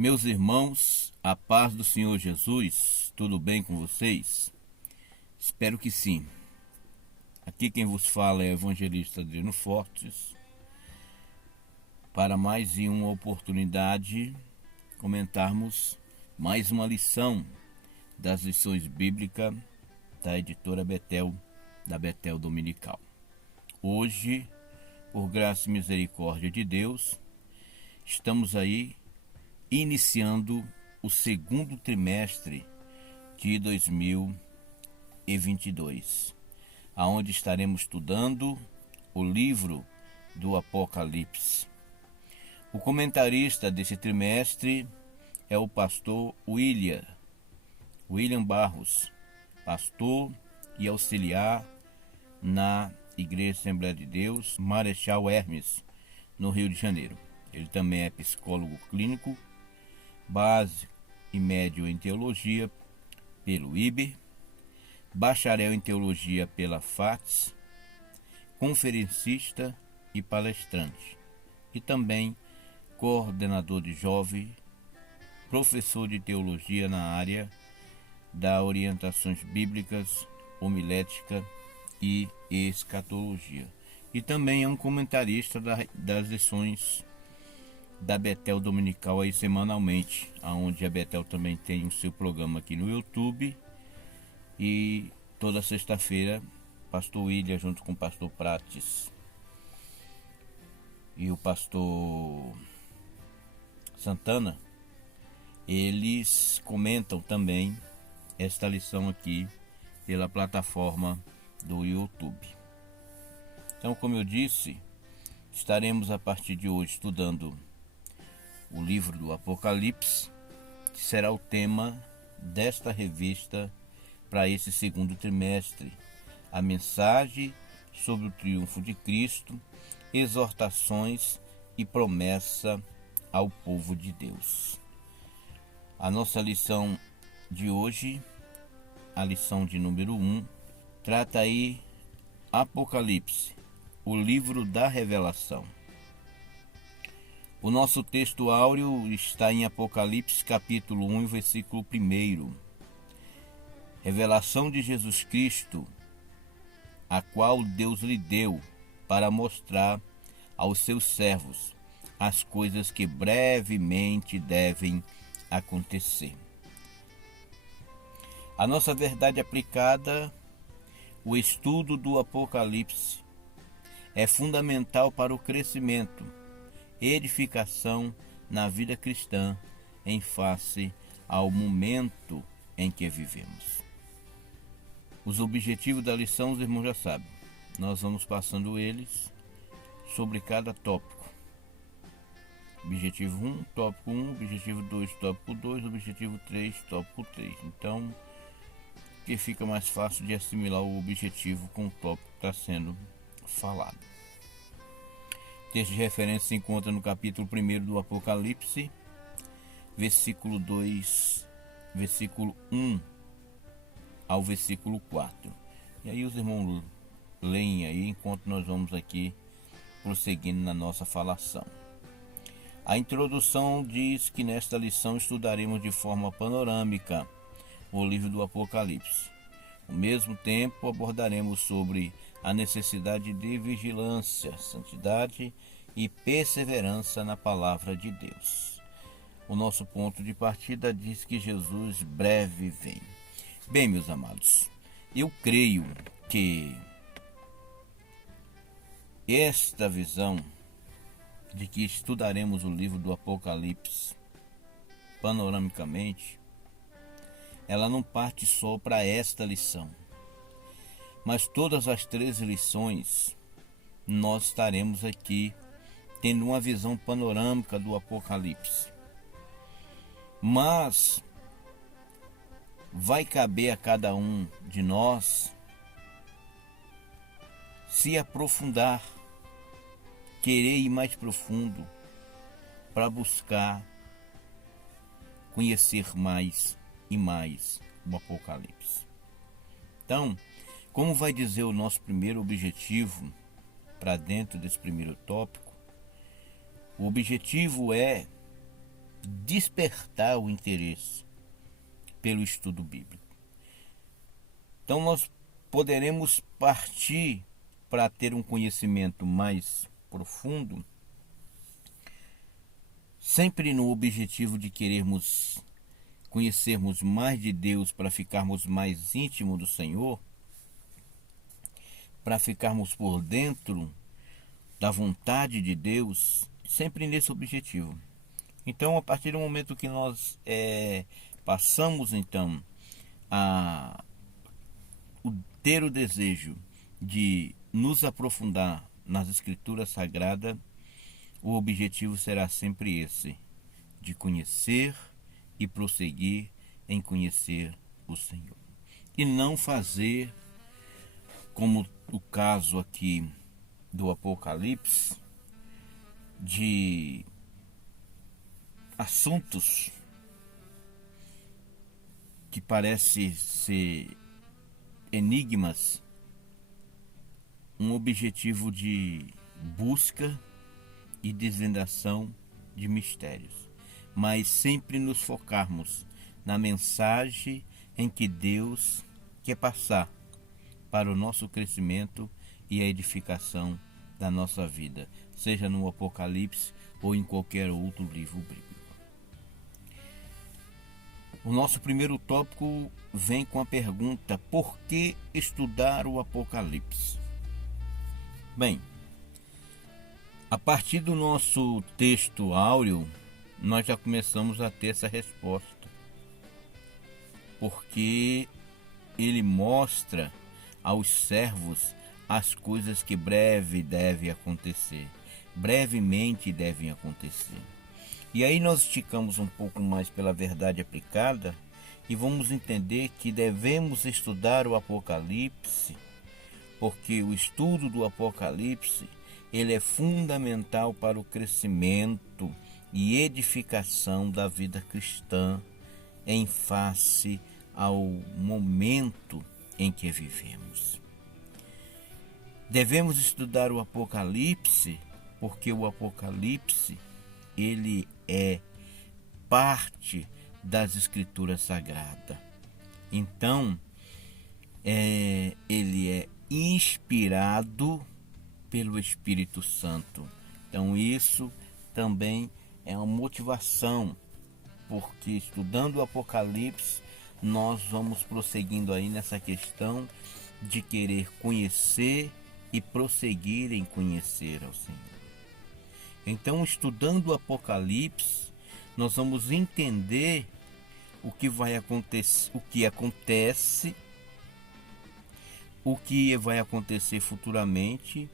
Meus irmãos, a paz do Senhor Jesus, tudo bem com vocês? Espero que sim. Aqui quem vos fala é o evangelista Adriano Fortes, para mais uma oportunidade comentarmos mais uma lição das lições bíblicas da editora Betel, da Betel Dominical. Hoje, por graça e misericórdia de Deus, estamos aí iniciando o segundo trimestre de 2022, aonde estaremos estudando o livro do Apocalipse. O comentarista desse trimestre é o pastor William Barros, pastor e auxiliar na Igreja Assembleia de Deus, Marechal Hermes, no Rio de Janeiro. Ele também é psicólogo clínico, básico e médio em teologia pelo IBER, bacharel em teologia pela FATS, conferencista e palestrante, e também coordenador de jovem, professor de teologia na área da orientações bíblicas, homilética e escatologia. E também é um comentarista das lições da Betel Dominical aí semanalmente, onde a Betel também tem o seu programa aqui no YouTube. E toda sexta-feira, pastor William junto com o pastor Prates e o pastor Santana, eles comentam também esta lição aqui pela plataforma do YouTube. Então, como eu disse, estaremos a partir de hoje estudando o livro do Apocalipse, que será o tema desta revista para esse segundo trimestre. A mensagem sobre o triunfo de Cristo, exortações e promessa ao povo de Deus. A nossa lição de hoje, a lição de número 1, trata aí Apocalipse, o livro da revelação. O nosso texto áureo está em Apocalipse capítulo 1, versículo 1. Revelação de Jesus Cristo, a qual Deus lhe deu para mostrar aos seus servos as coisas que brevemente devem acontecer. A nossa verdade aplicada, o estudo do Apocalipse, é fundamental para o crescimento, edificação na vida cristã em face ao momento em que vivemos. Os objetivos da lição os irmãos já sabem. Nós vamos passando eles sobre cada tópico. Objetivo 1, tópico 1, objetivo 2, tópico 2, objetivo 3, tópico 3. Então, que fica mais fácil de assimilar o objetivo com o tópico que está sendo falado. O texto de referência se encontra no capítulo 1 do Apocalipse, versículo 1 ao versículo 4. E aí os irmãos leem aí, enquanto nós vamos aqui prosseguindo na nossa falação. A introdução diz que nesta lição estudaremos de forma panorâmica o livro do Apocalipse. Ao mesmo tempo, abordaremos sobre a necessidade de vigilância, santidade e perseverança na palavra de Deus. O nosso ponto de partida diz que Jesus breve vem. Bem, meus amados, eu creio que esta visão de que estudaremos o livro do Apocalipse panoramicamente, ela não parte só para esta lição, mas todas as 13 lições nós estaremos aqui tendo uma visão panorâmica do Apocalipse. Mas vai caber a cada um de nós se aprofundar, querer ir mais profundo para buscar conhecer mais e mais o Apocalipse. Então, como vai dizer o nosso primeiro objetivo para dentro desse primeiro tópico, o objetivo é despertar o interesse pelo estudo bíblico. Então nós poderemos partir para ter um conhecimento mais profundo, sempre no objetivo de querermos conhecermos mais de Deus, para ficarmos mais íntimos do Senhor, para ficarmos por dentro da vontade de Deus, sempre nesse objetivo. Então, a partir do momento que nós passamos então a ter o desejo de nos aprofundar nas Escrituras Sagradas, o objetivo será sempre esse, de conhecer e prosseguir em conhecer o Senhor. E não fazer, como o caso aqui do Apocalipse, de assuntos que parecem ser enigmas, um objetivo de busca e desvendação de mistérios, mas sempre nos focarmos na mensagem em que Deus quer passar para o nosso crescimento e a edificação da nossa vida, seja no Apocalipse ou em qualquer outro livro bíblico. O nosso primeiro tópico vem com a pergunta: por que estudar o Apocalipse? Bem, a partir do nosso texto áureo, nós já começamos a ter essa resposta, porque ele mostra aos servos as coisas que brevemente devem acontecer. E aí nós esticamos um pouco mais pela verdade aplicada e vamos entender que devemos estudar o Apocalipse, porque o estudo do Apocalipse ele é fundamental para o crescimento e edificação da vida cristã em face ao momento em que vivemos. Devemos estudar o Apocalipse porque o Apocalipse ele é parte das Escrituras Sagradas. Então, ele é inspirado pelo Espírito Santo. Então, isso também é uma motivação, porque estudando o Apocalipse, nós vamos prosseguindo aí nessa questão de querer conhecer e prosseguir em conhecer ao Senhor. Então, estudando o Apocalipse, nós vamos entender o que vai acontecer, o que acontece, o que vai acontecer futuramente,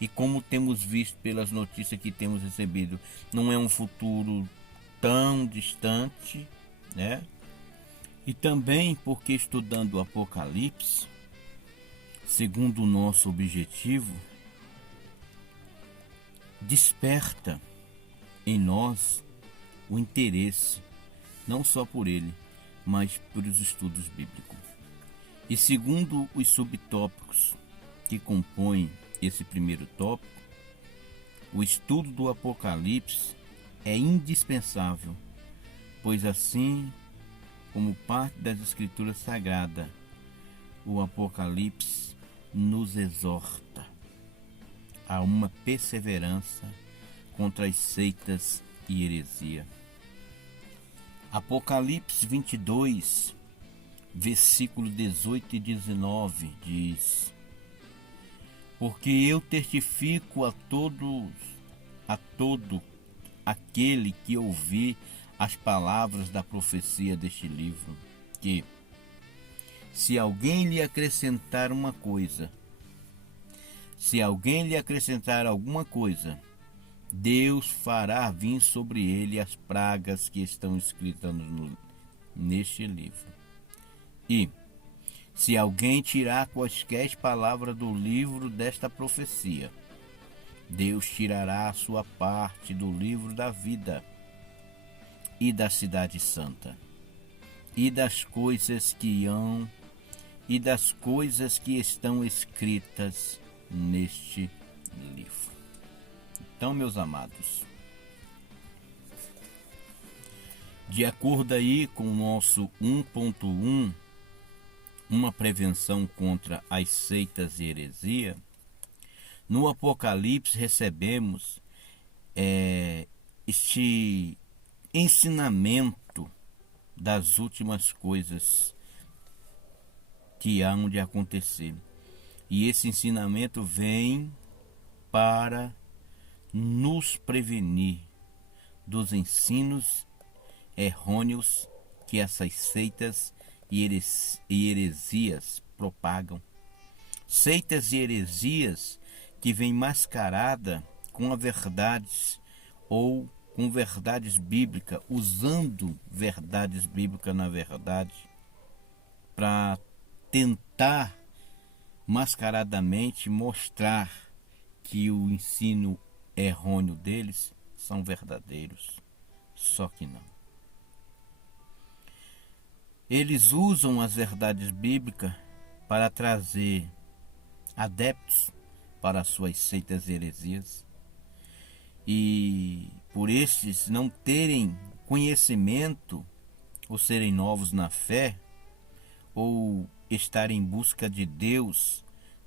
e como temos visto pelas notícias que temos recebido, não é um futuro tão distante, né? E também porque estudando o Apocalipse, segundo o nosso objetivo, desperta em nós o interesse, não só por ele, mas por os estudos bíblicos. E segundo os subtópicos que compõem esse primeiro tópico, o estudo do Apocalipse é indispensável, pois assim como parte das Escrituras Sagradas, o Apocalipse nos exorta a uma perseverança contra as seitas e heresia. Apocalipse 22, versículo 18 e 19 diz: porque eu testifico a todo aquele que ouvir as palavras da profecia deste livro, que se alguém lhe acrescentar alguma coisa, Deus fará vir sobre ele as pragas que estão escritas neste livro. E se alguém tirar quaisquer palavras do livro desta profecia, Deus tirará a sua parte do livro da vida e da cidade santa, e das coisas que estão escritas neste livro. Então, meus amados, De acordo aí com o nosso 1.1, uma prevenção contra as seitas e heresia, no Apocalipse recebemos este ensinamento das últimas coisas que hão de acontecer. E esse ensinamento vem para nos prevenir dos ensinos errôneos que essas seitas e heresias propagam. Seitas e heresias que vêm mascarada com a verdades ou com verdades bíblicas, usando verdades bíblicas na verdade, para tentar mascaradamente mostrar que o ensino errôneo deles são verdadeiros, só que não. Eles usam as verdades bíblicas para trazer adeptos para suas seitas e heresias, e por estes não terem conhecimento ou serem novos na fé, ou estar em busca de Deus,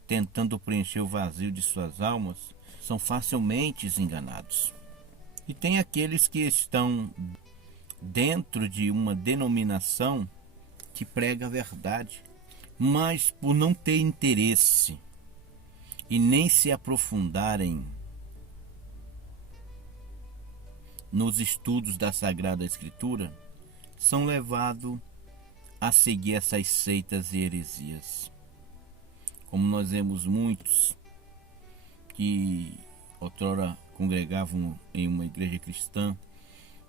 tentando preencher o vazio de suas almas, são facilmente enganados. E tem aqueles que estão dentro de uma denominação que prega a verdade, mas por não ter interesse e nem se aprofundarem nos estudos da Sagrada Escritura, são levados a seguir essas seitas e heresias. Como nós vemos muitos que outrora congregavam em uma igreja cristã,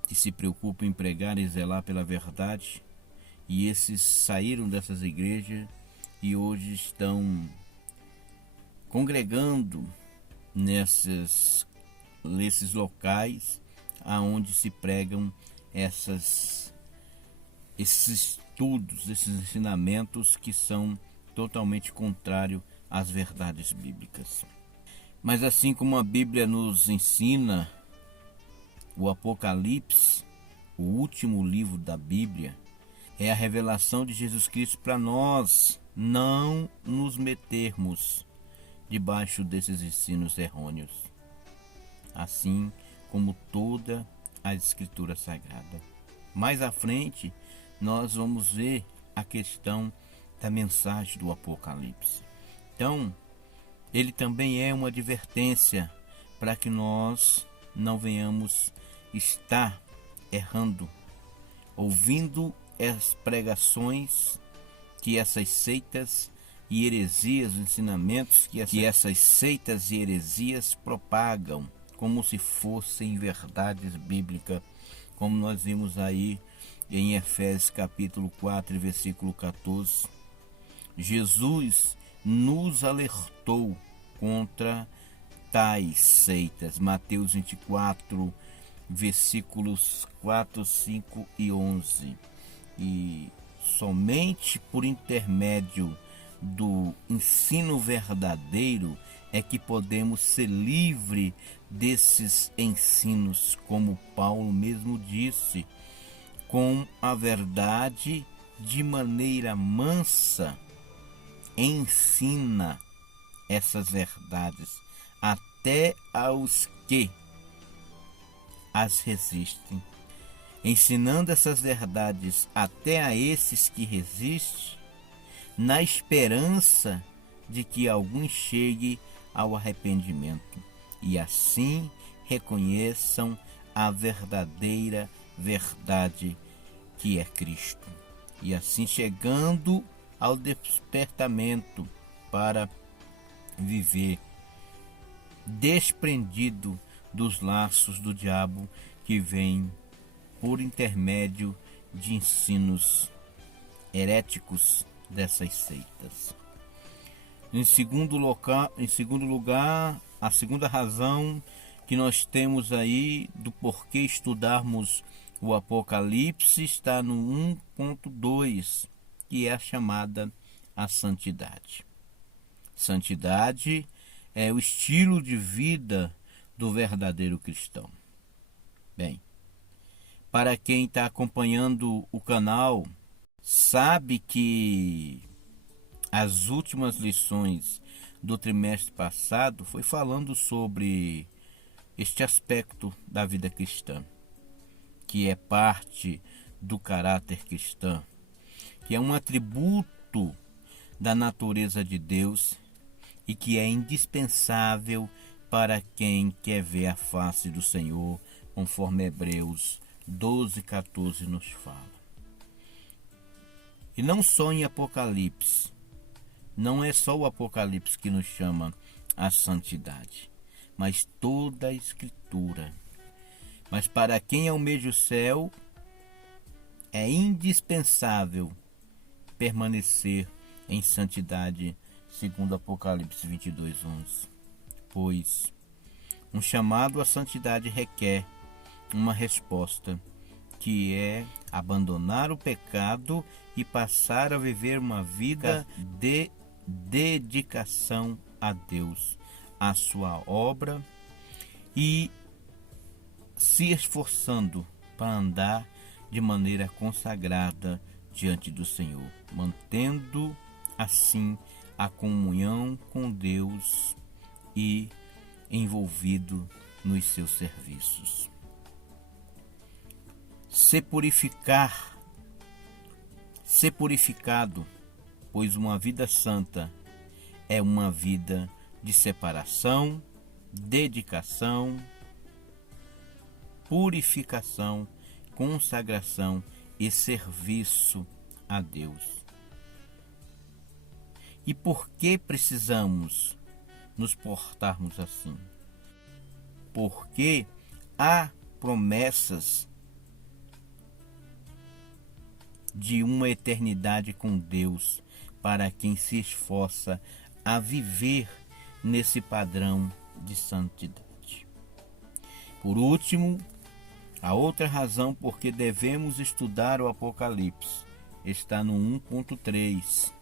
que se preocupam em pregar e zelar pela verdade, e esses saíram dessas igrejas e hoje estão congregando nesses locais aonde se pregam esses estudos, esses ensinamentos que são totalmente contrários às verdades bíblicas. Mas assim como a Bíblia nos ensina, o Apocalipse, o último livro da Bíblia, é a revelação de Jesus Cristo para nós não nos metermos debaixo desses ensinos errôneos, assim como toda a Escritura Sagrada. Mais à frente, nós vamos ver a questão da mensagem do Apocalipse. Então, ele também é uma advertência para que nós não venhamos estar errando, ouvindo as pregações que essas seitas e heresias, os ensinamentos que essas seitas e heresias propagam, como se fossem verdades bíblicas, como nós vimos aí em Efésios capítulo 4, versículo 14. Jesus nos alertou contra tais seitas. Mateus 24, versículos 4, 5 e 11. E somente por intermédio do ensino verdadeiro é que podemos ser livres desses ensinos, como Paulo mesmo disse, com a verdade de maneira mansa ensina essas verdades até aos que as resistem. Ensinando essas verdades até a esses que resistem, na esperança de que algum chegue ao arrependimento e assim reconheçam a verdadeira verdade que é Cristo, e assim chegando ao despertamento para viver desprendido dos laços do diabo que vem por intermédio de ensinos heréticos dessas seitas. Em segundo lugar, a segunda razão que nós temos aí do porquê estudarmos o Apocalipse está no 1.2, que é a chamada a santidade. Santidade é o estilo de vida do verdadeiro cristão. Bem, Para quem está acompanhando o canal, sabe que as últimas lições do trimestre passado foi falando sobre este aspecto da vida cristã, que é parte do caráter cristão, que é um atributo da natureza de Deus e que é indispensável para quem quer ver a face do Senhor, conforme Hebreus 12:14 nos fala. E não só em Apocalipse, não é só o Apocalipse que nos chama à santidade, mas toda a Escritura. Mas para quem almeja o céu, é indispensável permanecer em santidade, segundo Apocalipse 22:11. Pois um chamado à santidade requer uma resposta, que é abandonar o pecado e passar a viver uma vida de dedicação a Deus, à sua obra, e se esforçando para andar de maneira consagrada diante do Senhor, mantendo assim a comunhão com Deus e envolvido nos seus serviços. Ser purificado, pois uma vida santa é uma vida de separação, dedicação, purificação, consagração e serviço a Deus. E por que precisamos nos portarmos assim? Porque há promessas de uma eternidade com Deus para quem se esforça a viver nesse padrão de santidade. Por último, a outra razão por que devemos estudar o Apocalipse está no 1.3,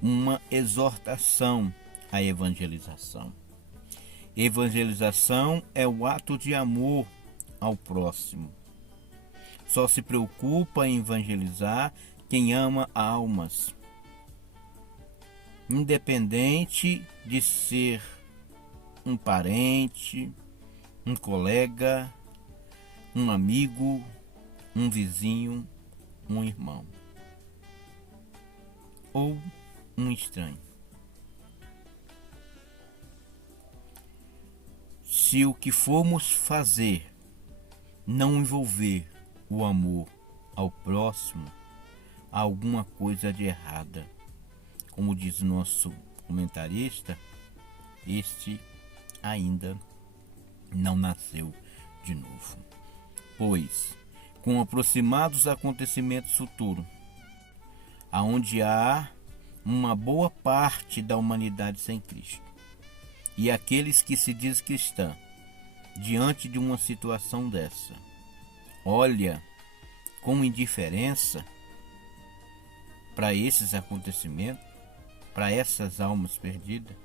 uma exortação à evangelização. Evangelização é o ato de amor ao próximo. Só se preocupa em evangelizar quem ama almas, independente de ser um parente, um colega, um amigo, um vizinho, um irmão ou um estranho. Se o que formos fazer não envolver o amor ao próximo, há alguma coisa de errada. Como diz nosso comentarista, este ainda não nasceu de novo. Pois, com aproximados acontecimentos futuros, aonde há uma boa parte da humanidade sem Cristo, e aqueles que se diz cristã, diante de uma situação dessa, olha com indiferença para esses acontecimentos, para essas almas perdidas,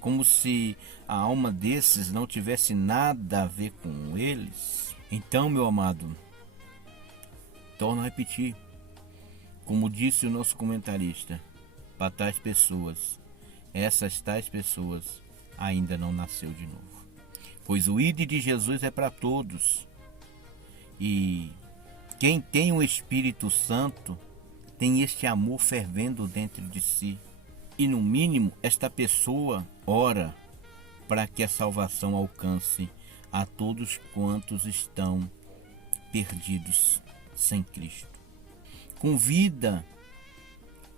como se a alma desses não tivesse nada a ver com eles. Então, meu amado, torno a repetir, como disse o nosso comentarista, para tais pessoas, essas tais pessoas ainda não nasceu de novo. Pois o ID de Jesus é para todos. E quem tem o Espírito Santo tem este amor fervendo dentro de si. E no mínimo, esta pessoa ora para que a salvação alcance a todos quantos estão perdidos sem Cristo. Convida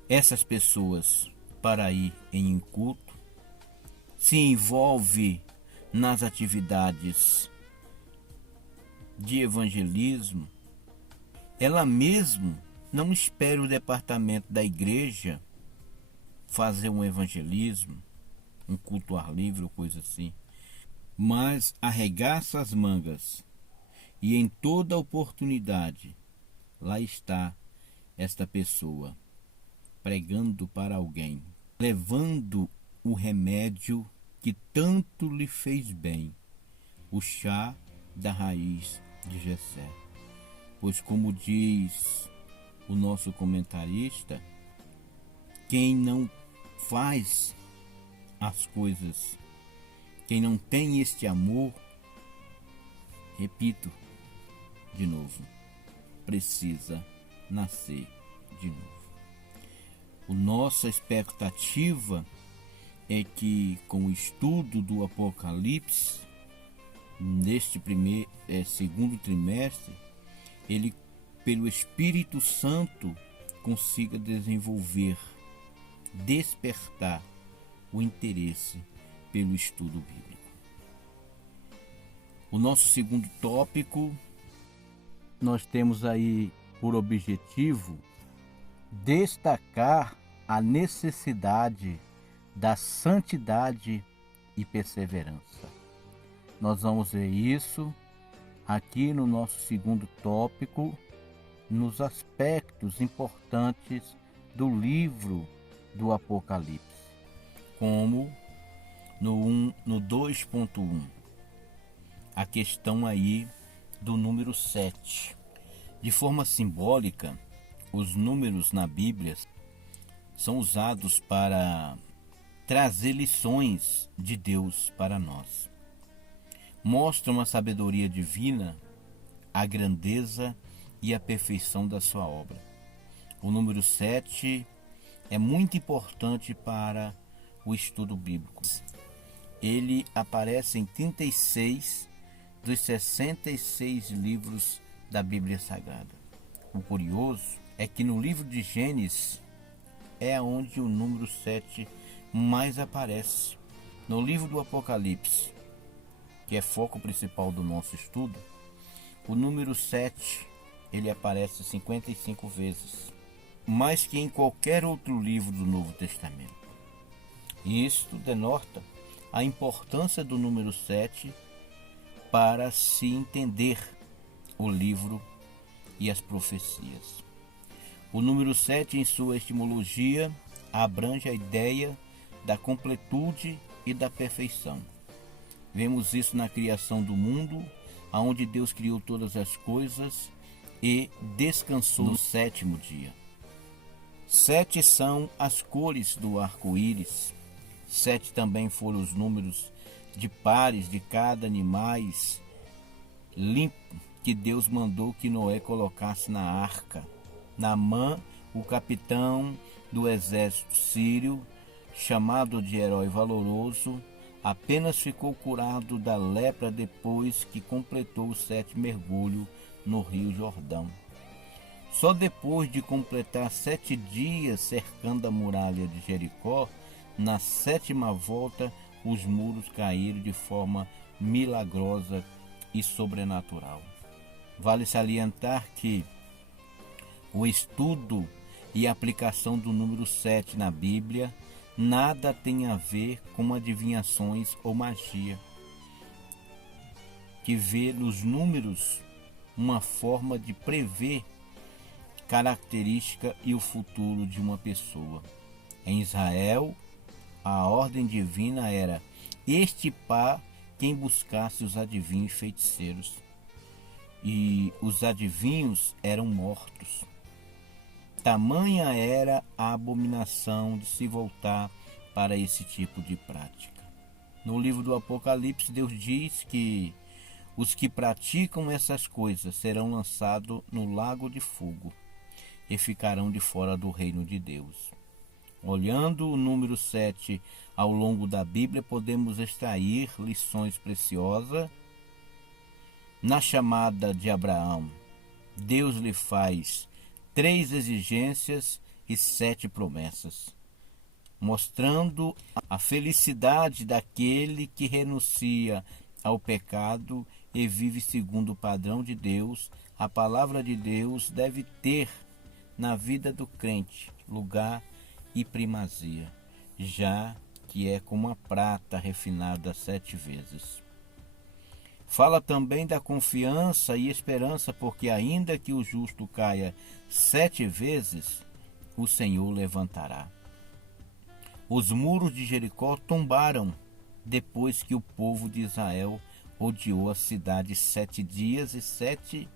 essas pessoas para ir em um culto, se envolve nas atividades de evangelismo. Ela mesmo não espera o departamento da igreja fazer um evangelismo, um culto ao ar livre ou coisa assim, mas arregaça as mangas e em toda oportunidade lá está esta pessoa pregando para alguém, levando o remédio que tanto lhe fez bem, o chá da raiz de Jessé. pois, como diz o nosso comentarista, quem não faz as coisas, quem não tem este amor, repito de novo, precisa nascer de novo. A nossa expectativa é que, com o estudo do Apocalipse, neste segundo trimestre, ele, pelo Espírito Santo, consiga desenvolver, despertar o interesse pelo estudo bíblico. O nosso segundo tópico, nós temos aí por objetivo destacar a necessidade da santidade e perseverança. Nós vamos ver isso aqui no nosso segundo tópico, nos aspectos importantes do livro do Apocalipse, como no 2.1, a questão aí do número 7. De forma simbólica, os números na Bíblia são usados para trazer lições de Deus para nós. Mostram a sabedoria divina, a grandeza e a perfeição da sua obra. O número 7 é muito importante para o estudo bíblico. Ele aparece em 36 dos 66 livros da Bíblia Sagrada. O curioso é que no livro de Gênesis é onde o número 7 mais aparece. No livro do Apocalipse, que é foco principal do nosso estudo, o número 7 ele aparece 55 vezes, mais que em qualquer outro livro do Novo Testamento. E isto denota a importância do número 7 para se entender o livro e as profecias. O número 7, em sua etimologia, abrange a ideia da completude e da perfeição. Vemos isso na criação do mundo, onde Deus criou todas as coisas e descansou no sétimo dia. 7 são as cores do arco-íris. 7 também foram os números de pares de cada animal limpo que Deus mandou que Noé colocasse na arca. Naamã, o capitão do exército sírio, chamado de herói valoroso, apenas ficou curado da lepra depois que completou o 7º mergulho no Rio Jordão. Só depois de completar 7 dias cercando a muralha de Jericó, na 7ª volta, os muros caíram de forma milagrosa e sobrenatural. Vale salientar que o estudo e aplicação do número 7 na Bíblia nada tem a ver com adivinhações ou magia, que vê nos números uma forma de prever característica e o futuro de uma pessoa. Em Israel, a ordem divina era extirpar quem buscasse os adivinhos e feiticeiros, e os adivinhos eram mortos. Tamanha era a abominação de se voltar para esse tipo de prática. No livro do Apocalipse, Deus diz que os que praticam essas coisas serão lançados no lago de fogo e ficarão de fora do reino de Deus. Olhando o número 7 ao longo da Bíblia, podemos extrair lições preciosas. Na chamada de Abraão, Deus lhe faz 3 exigências e 7 promessas, mostrando a felicidade daquele que renuncia ao pecado e vive segundo o padrão de Deus. A palavra de Deus deve ter na vida do crente lugar e primazia, já que é como a prata refinada 7 vezes. Fala também da confiança e esperança, porque ainda que o justo caia 7 vezes, o Senhor levantará. Os muros de Jericó tombaram depois que o povo de Israel rodeou a cidade 7 dias e 7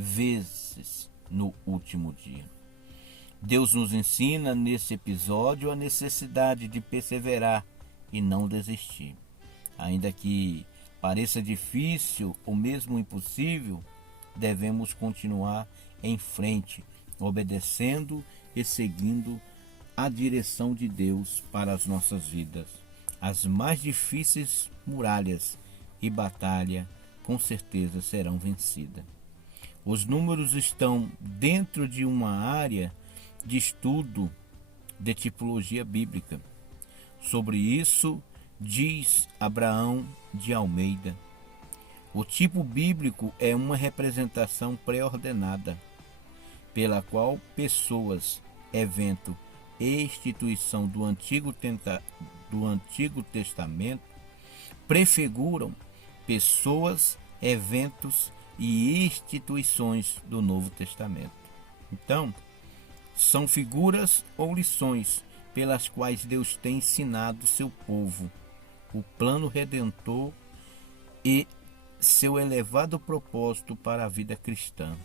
vezes no último dia. Deus nos ensina nesse episódio a necessidade de perseverar e não desistir. Ainda que pareça difícil ou mesmo impossível, devemos continuar em frente, obedecendo e seguindo a direção de Deus para as nossas vidas. As mais difíceis muralhas e batalha com certeza serão vencidas. Os números estão dentro de uma área de estudo de tipologia bíblica. Sobre isso diz Abraão de Almeida: o tipo bíblico é uma representação pré-ordenada, pela qual pessoas, evento e instituição do Antigo Testamento prefiguram pessoas, eventos e instituições do Novo Testamento. Então, são figuras ou lições pelas quais Deus tem ensinado seu povo o plano redentor e seu elevado propósito para a vida cristã.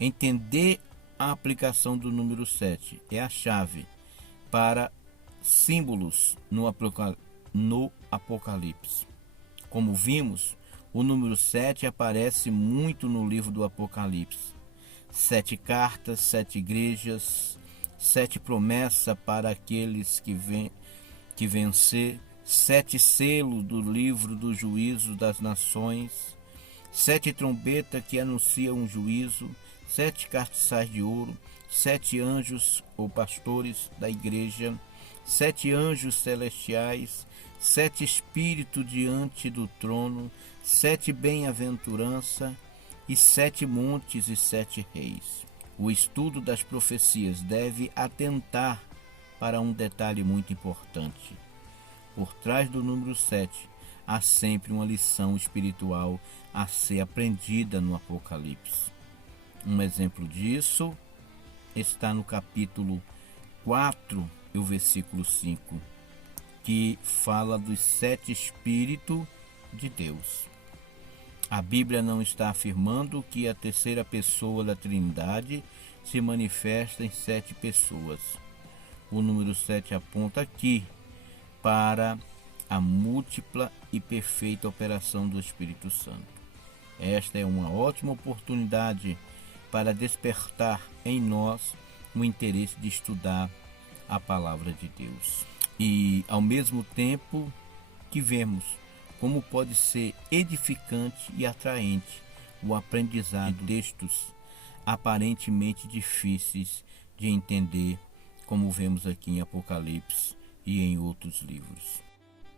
Entender a aplicação do número 7 é a chave para símbolos no Apocalipse. Como vimos, o número 7 aparece muito no livro do Apocalipse. 7 cartas, 7 igrejas, 7 promessas para aqueles que vencer, 7 selos do livro do juízo das nações, 7 trombetas que anunciam um juízo, 7 castiçais de ouro, 7 anjos ou pastores da igreja, 7 anjos celestiais, 7 espíritos diante do trono, 7 bem-aventurança e 7 montes e 7 reis. O estudo das profecias deve atentar para um detalhe muito importante. Por trás do número 7 há sempre uma lição espiritual a ser aprendida no Apocalipse. Um exemplo disso está no capítulo 4 e o versículo 5, que fala dos 7 Espíritos de Deus. A Bíblia não está afirmando que a terceira pessoa da Trindade se manifesta em 7 pessoas. O número 7 aponta aqui para a múltipla e perfeita operação do Espírito Santo. Esta é uma ótima oportunidade para despertar em nós o interesse de estudar a palavra de Deus. E, ao mesmo tempo que vemos como pode ser edificante e atraente o aprendizado de textos aparentemente difíceis de entender, como vemos aqui em Apocalipse e em outros livros.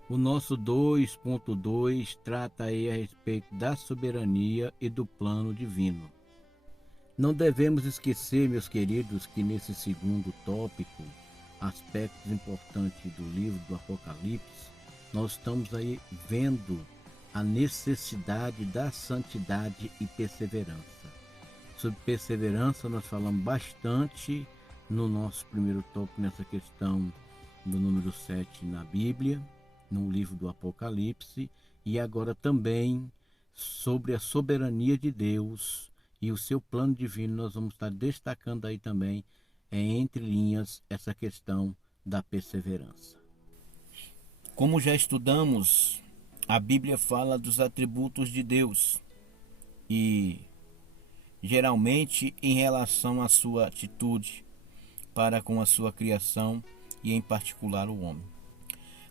O nosso 2.2 trata aí a respeito da soberania e do plano divino. Não devemos esquecer, meus queridos, que nesse segundo tópico, aspectos importantes do livro do Apocalipse, nós estamos aí vendo a necessidade da santidade e perseverança. Sobre perseverança nós falamos bastante no nosso primeiro tópico, nessa questão do número 7 na Bíblia, no livro do Apocalipse, e agora também sobre a soberania de Deus e o seu plano divino. Nós vamos estar destacando aí também, entre linhas, essa questão da perseverança. Como já estudamos, a Bíblia fala dos atributos de Deus e geralmente em relação à sua atitude para com a sua criação e em particular o homem.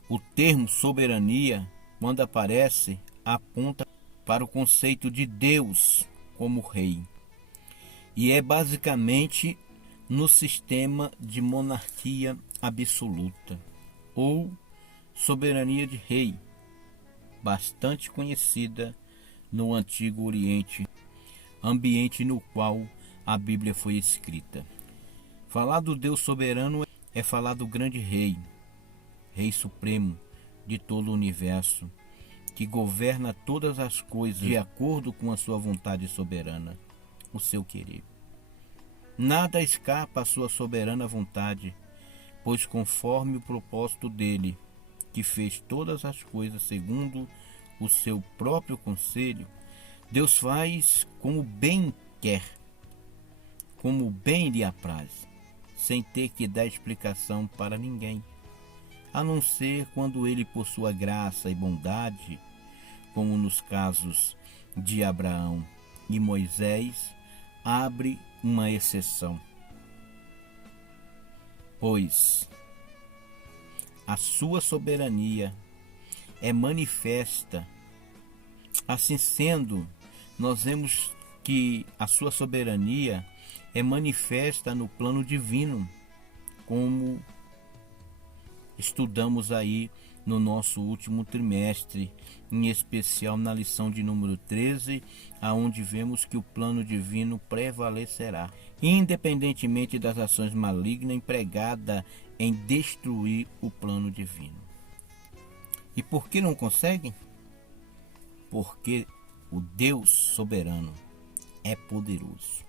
O termo soberania, quando aparece, aponta para o conceito de Deus como rei. E é basicamente no sistema de monarquia absoluta ou soberania de rei, bastante conhecida no Antigo Oriente, ambiente no qual a Bíblia foi escrita. Falar do Deus soberano é falar do grande rei, rei supremo de todo o universo, que governa todas as coisas de acordo com a sua vontade soberana, o seu querer. Nada escapa à sua soberana vontade, pois conforme o propósito dele, que fez todas as coisas segundo o seu próprio conselho, Deus faz como bem quer como bem lhe apraz, sem ter que dar explicação para ninguém, a não ser quando ele, por sua graça e bondade, como nos casos de Abraão e Moisés, abre uma exceção. Pois a sua soberania é manifesta. Assim sendo, nós vemos que a sua soberania é manifesta no plano divino, como estudamos aí no nosso último trimestre, em especial na lição de número 13, aonde vemos que o plano divino prevalecerá, independentemente das ações malignas empregadas em destruir o plano divino. E por que não conseguem? Porque o Deus soberano é poderoso.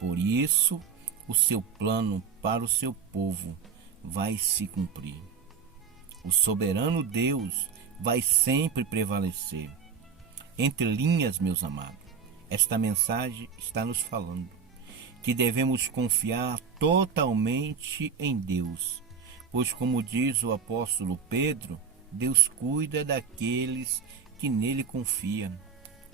Por isso, o seu plano para o seu povo vai se cumprir. O soberano Deus vai sempre prevalecer. Entre linhas, meus amados, esta mensagem está nos falando que devemos confiar totalmente em Deus, pois, como diz o apóstolo Pedro, Deus cuida daqueles que nele confiam.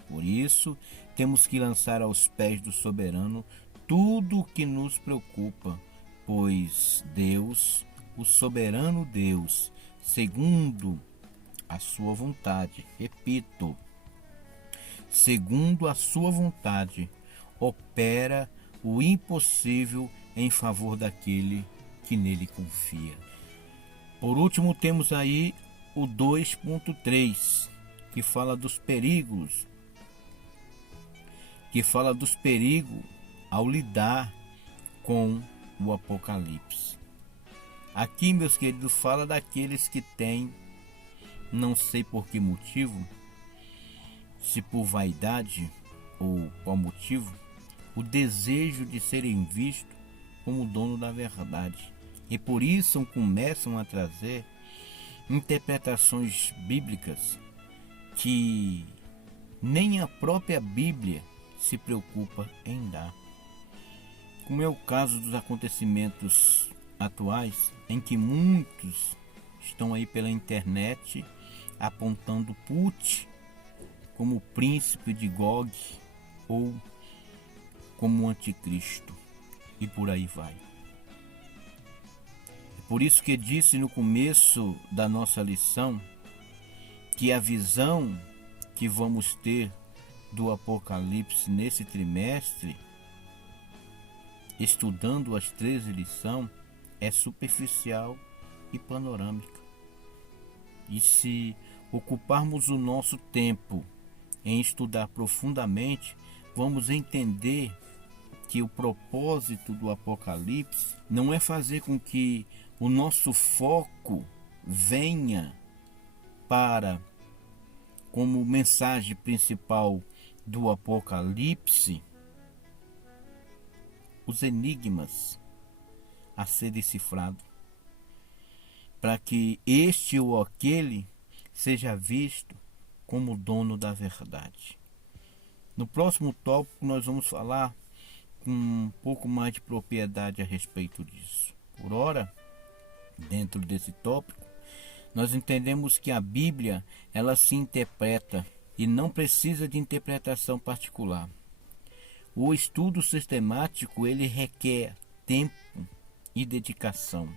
Por isso, temos que lançar aos pés do soberano tudo o que nos preocupa, pois Deus, o soberano Deus, segundo a sua vontade, repito, segundo a sua vontade, opera o impossível em favor daquele que nele confia. Por último, temos aí o 2.3, que fala dos perigos, ao lidar com o Apocalipse. Aqui, meus queridos, fala daqueles que têm, não sei por que motivo, se por vaidade ou qual motivo, o desejo de serem vistos como dono da verdade. E por isso começam a trazer interpretações bíblicas que nem a própria Bíblia se preocupa em dar. Como é o caso dos acontecimentos atuais, em que muitos estão aí pela internet apontando Putin como príncipe de Gog ou como anticristo, e por aí vai. É por isso que disse no começo da nossa lição que a visão que vamos ter do Apocalipse nesse trimestre, estudando as 13 lições, é superficial e panorâmica. E se ocuparmos o nosso tempo em estudar profundamente, vamos entender que o propósito do Apocalipse não é fazer com que o nosso foco venha para, como mensagem principal do Apocalipse, os enigmas a ser decifrado, para que este ou aquele seja visto como dono da verdade. No próximo tópico nós vamos falar com um pouco mais de propriedade a respeito disso. Por ora, dentro desse tópico, nós entendemos que a Bíblia, ela se interpreta e não precisa de interpretação particular. O estudo sistemático, ele requer tempo e dedicação,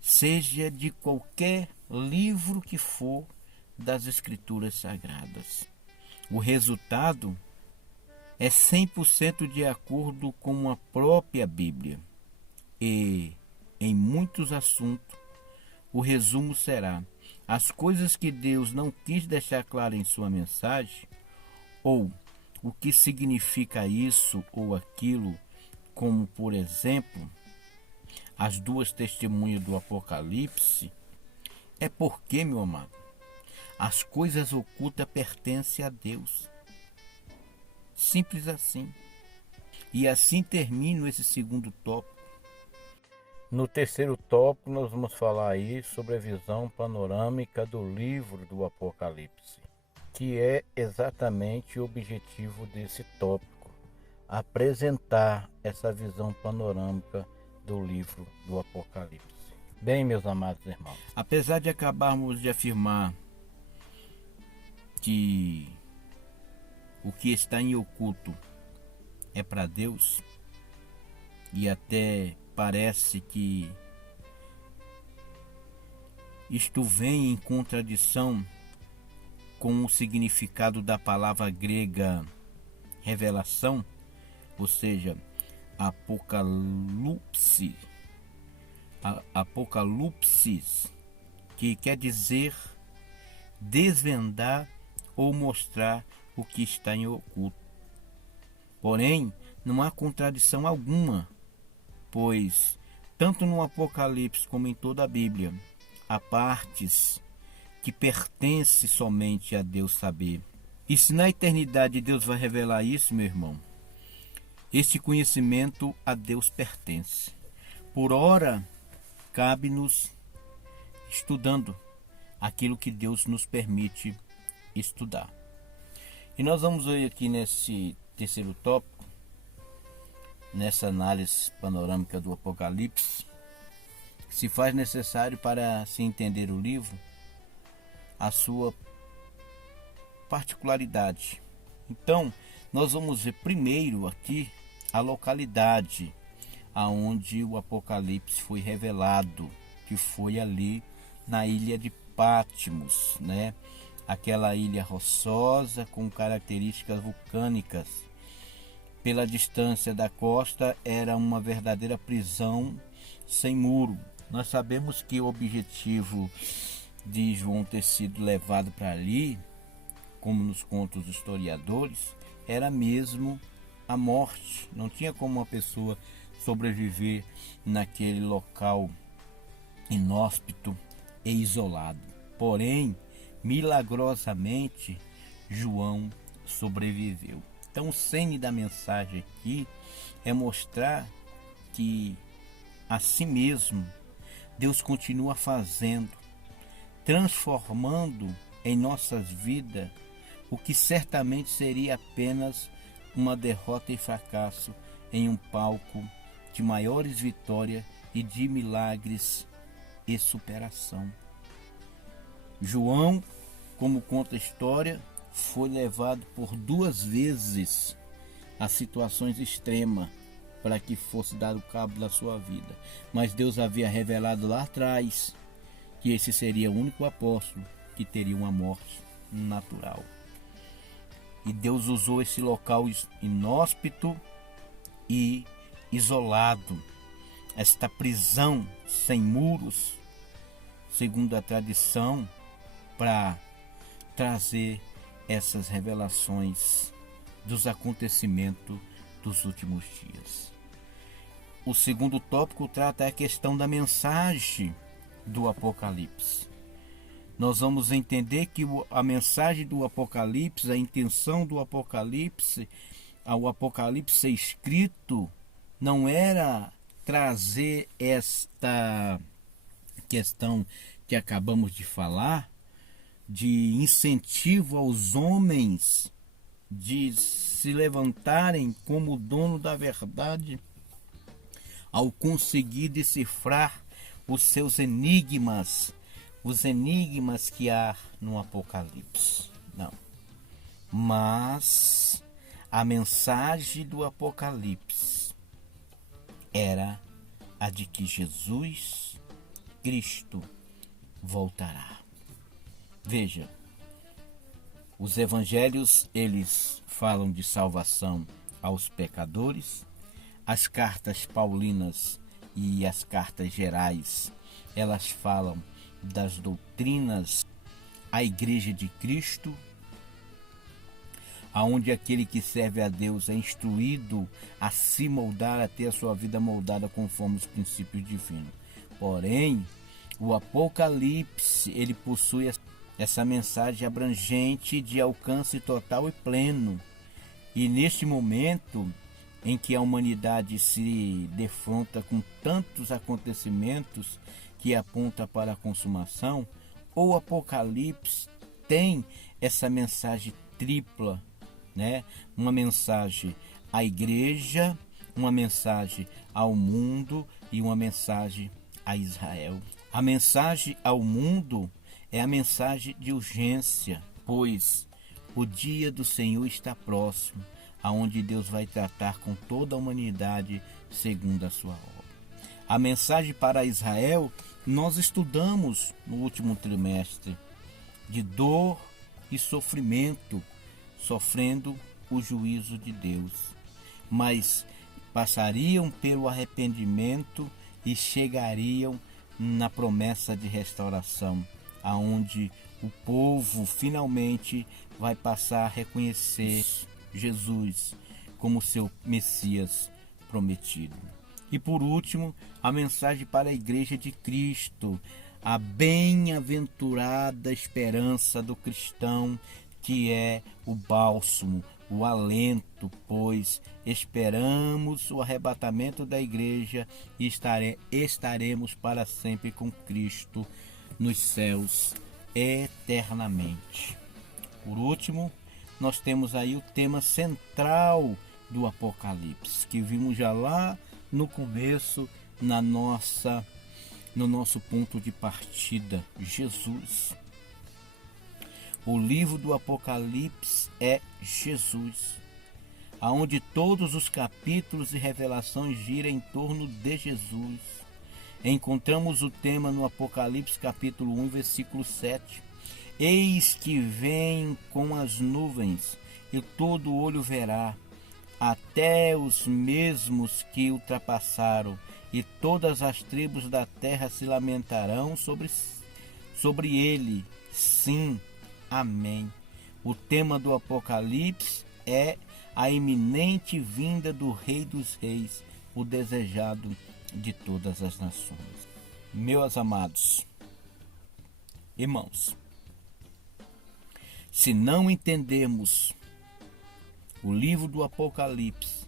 seja de qualquer livro que for das Escrituras Sagradas. O resultado é 100% de acordo com a própria Bíblia. E, em muitos assuntos, o resumo será: as coisas que Deus não quis deixar claro em sua mensagem, ou o que significa isso ou aquilo, como, por exemplo, as duas testemunhas do Apocalipse, é porque, meu amado, as coisas ocultas pertencem a Deus. Simples assim. E assim termino esse segundo tópico. No terceiro tópico nós vamos falar aí sobre a visão panorâmica do livro do Apocalipse, que é exatamente o objetivo desse tópico, apresentar essa visão panorâmica do livro do Apocalipse. Bem, meus amados irmãos, apesar de acabarmos de afirmar que o que está em oculto é para Deus, e até parece que isto vem em contradição com o significado da palavra grega revelação, ou seja, apocalipsis, que quer dizer desvendar ou mostrar o que está em oculto. Porém, não há contradição alguma, pois tanto no Apocalipse como em toda a Bíblia há partes que pertencem somente a Deus saber. E se na eternidade Deus vai revelar isso, meu irmão, este conhecimento a Deus pertence. Por ora, cabe-nos estudando aquilo que Deus nos permite estudar. E nós vamos ver aqui nesse terceiro tópico, nessa análise panorâmica do Apocalipse, que se faz necessário para se entender o livro, a sua particularidade. Então, nós vamos ver primeiro aqui a localidade aonde o Apocalipse foi revelado, que foi ali na ilha de Patmos, né? Aquela ilha rochosa com características vulcânicas. Pela distância da costa, era uma verdadeira prisão sem muro. Nós sabemos que o objetivo de João ter sido levado para ali, como nos contam os historiadores, era mesmo a morte. Não tinha como uma pessoa sobreviver naquele local inóspito e isolado. Porém, milagrosamente, João sobreviveu. Então, o cerne da mensagem aqui é mostrar que, assim mesmo, Deus continua fazendo, transformando em nossas vidas o que certamente seria apenas uma derrota e fracasso em um palco de maiores vitórias e de milagres e superação. João, como conta a história, foi levado por 2 vezes a situações extremas para que fosse dado cabo da sua vida. Mas Deus havia revelado lá atrás que esse seria o único apóstolo que teria uma morte natural. E Deus usou esse local inóspito e isolado, esta prisão sem muros, segundo a tradição, para trazer essas revelações dos acontecimentos dos últimos dias. O segundo tópico trata a questão da mensagem do Apocalipse. Nós vamos entender que a mensagem do Apocalipse, a intenção do Apocalipse, ao Apocalipse ser escrito, não era trazer esta questão que acabamos de falar, de incentivo aos homens de se levantarem como dono da verdade ao conseguir decifrar os seus enigmas, os enigmas que há no Apocalipse. Não. Mas a mensagem do Apocalipse era a de que Jesus Cristo voltará. Veja, os evangelhos, eles falam de salvação aos pecadores. As cartas paulinas e as cartas gerais, elas falam das doutrinas à Igreja de Cristo, aonde aquele que serve a Deus é instruído a se moldar, a ter a sua vida moldada conforme os princípios divinos. Porém, o Apocalipse, ele possui essa mensagem abrangente de alcance total e pleno. E neste momento em que a humanidade se defronta com tantos acontecimentos que aponta para a consumação, o Apocalipse tem essa mensagem tripla, né? Uma mensagem à igreja, uma mensagem ao mundo e uma mensagem a Israel. A mensagem ao mundo é a mensagem de urgência, pois o dia do Senhor está próximo, aonde Deus vai tratar com toda a humanidade segundo a sua obra. A mensagem para Israel nós estudamos no último trimestre, de dor e sofrimento, sofrendo o juízo de Deus, mas passariam pelo arrependimento e chegariam na promessa de restauração, aonde o povo finalmente vai passar a reconhecer Jesus como seu Messias prometido. E por último, a mensagem para a Igreja de Cristo, a bem-aventurada esperança do cristão, que é o bálsamo, o alento, pois esperamos o arrebatamento da igreja e estaremos para sempre com Cristo nos céus eternamente. Por último, nós temos aí o tema central do Apocalipse, que vimos já lá no começo, no nosso ponto de partida, Jesus. O livro do Apocalipse é Jesus, aonde todos os capítulos e revelações giram em torno de Jesus. Encontramos o tema no Apocalipse capítulo 1, versículo 7. Eis que vem com as nuvens, e todo olho verá, até os mesmos que ultrapassaram, e todas as tribos da terra se lamentarão sobre ele. Sim, amém. O tema do Apocalipse é a iminente vinda do Rei dos Reis, o desejado de todas as nações. Meus amados irmãos, se não entendermos o livro do Apocalipse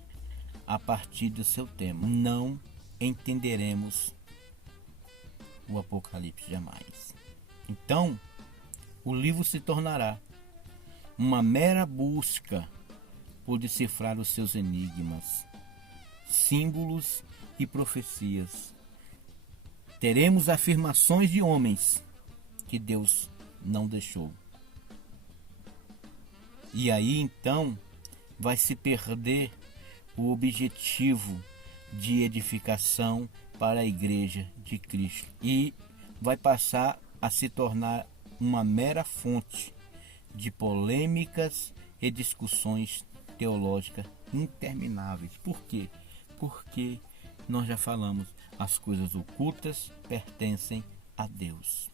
a partir do seu tema, não entenderemos o Apocalipse jamais. Então, o livro se tornará uma mera busca por decifrar os seus enigmas, símbolos e profecias. Teremos afirmações de homens que Deus não deixou. E aí então vai se perder o objetivo de edificação para a Igreja de Cristo e vai passar a se tornar uma mera fonte de polêmicas e discussões teológicas intermináveis. Por quê? Porque nós já falamos, as coisas ocultas pertencem a Deus.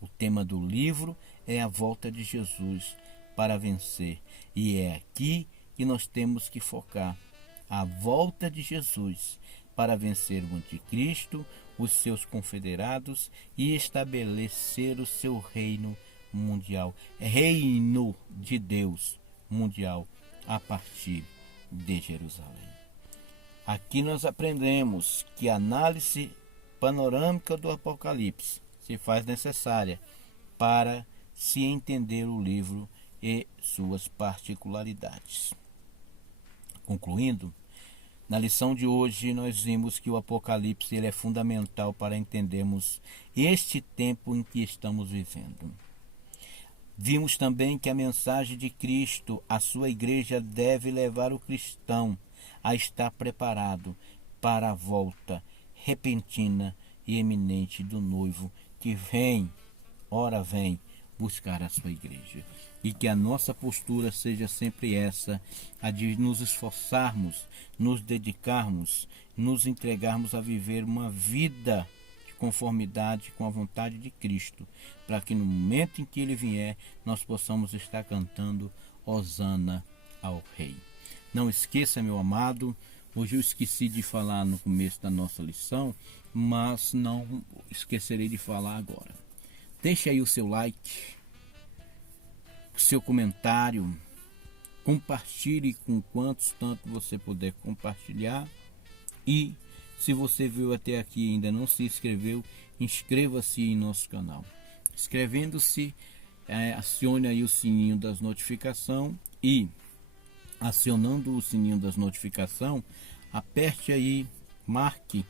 O tema do livro é a volta de Jesus para vencer, e é aqui que nós temos que focar: a volta de Jesus para vencer o anticristo, os seus confederados e estabelecer o seu reino mundial, reino de Deus mundial, a partir de Jerusalém. Aqui nós aprendemos que a análise panorâmica do Apocalipse se faz necessária para se entender o livro e suas particularidades. Concluindo, na lição de hoje nós vimos que o Apocalipse ele é fundamental para entendermos este tempo em que estamos vivendo. Vimos também que a mensagem de Cristo à sua igreja deve levar o cristão a estar preparado para a volta repentina e eminente do noivo que vem, ora vem, buscar a sua igreja. E que a nossa postura seja sempre essa, a de nos esforçarmos, nos dedicarmos, nos entregarmos a viver uma vida de conformidade com a vontade de Cristo, para que no momento em que Ele vier, nós possamos estar cantando Hosana ao Rei. Não esqueça, meu amado, hoje eu esqueci de falar no começo da nossa lição, mas não esquecerei de falar agora. Deixe aí o seu like, o seu comentário, compartilhe com tanto você puder compartilhar, e se você viu até aqui e ainda não se inscreveu, inscreva-se em nosso canal. Inscrevendo-se, acione aí o sininho das notificações e acionando o sininho das notificações, aperte aí, marque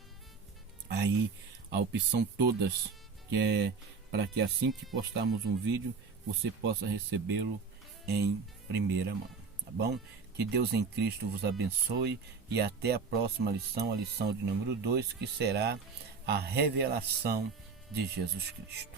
aí a opção todas, que é para que assim que postarmos um vídeo, você possa recebê-lo em primeira mão, tá bom? Que Deus em Cristo vos abençoe e até a próxima lição, a lição de número 2, que será a revelação de Jesus Cristo.